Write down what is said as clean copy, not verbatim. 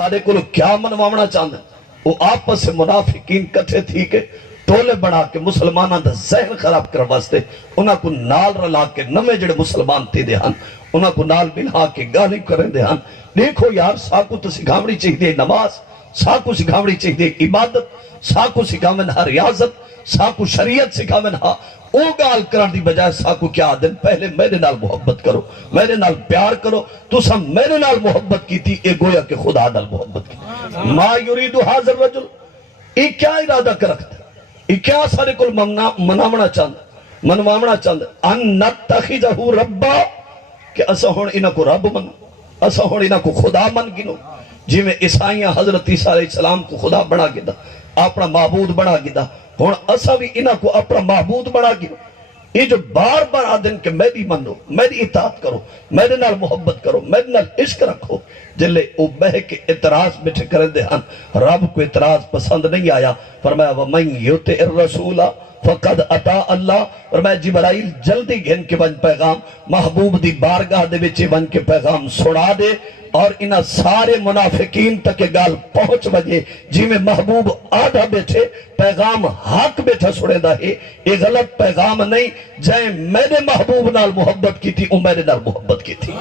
سارے کو کیا منواونا چاہتے وہ آپس سے منافقین کٹھے تھی کہ ٹولے بنا کے مسلمانہ دا ذہن خراب کر واسطے انہاں کو نال رلا کے نمے جڑے مسلمان تھی دے ہن انہاں کو نال ملا کے گانے کریں دے ہن دیکھو یار ساکو تو سکھاوڑی چاہیے نماز ساکو سکھاوڑی چاہیے عبادت ساکو سکھاویں ہا ریاضت ساکو شریعت سکھاویں ہا او گال کرن دی بجائے ساکو کیا دن پہلے میرے نال محبت کرو میرے نال پیار کرو تو سم میرے نال محبت کی تھی اے گویا کہ خدا نال محبت کی ما یرید حاضر رجل ای کیا ارادہ کرکتا ای کیا سارے کل منامنا چاند منوامنا چاند ان نتخذہو ربا کہ اسا ہون انہ کو رب منو اسا ہون انہ کو خدا من گنو جی میں عیسائیاں حضرت عیسیٰ علیہ السلام کو خدا بنا گیا اپنا معبود بنا گیا ہون اسا بھی انہ کو اپنا معبود بنا گیا یہ جو بار بار آدن کہ میری منو میری اطاعت کرو میرے نال محبت کرو میرے نال عشق رکھو جلے او بہ کے اعتراض بٹھے کریں دے ہن رب کو اعتراض پسند نہیں آیا فرمایا وَمَنْ يُطِعِ الرَّسُولَ فَقَدْ أَطَاعَ اللَّهُ فرمایا جبرائیل جلدی گھن کے ون پیغام محبوب دی بارگاہ دے وچ ون کے پیغام سنا دے اور انہا سارے منافقین تک گال پہنچ بجے جی میں محبوب آدھا بیٹھے پیغام حق بیٹھا سنے دا ہے یہ غلط پیغام نہیں جائیں میرے محبوب نال محبت کی تھی میرے نال محبت کی تھی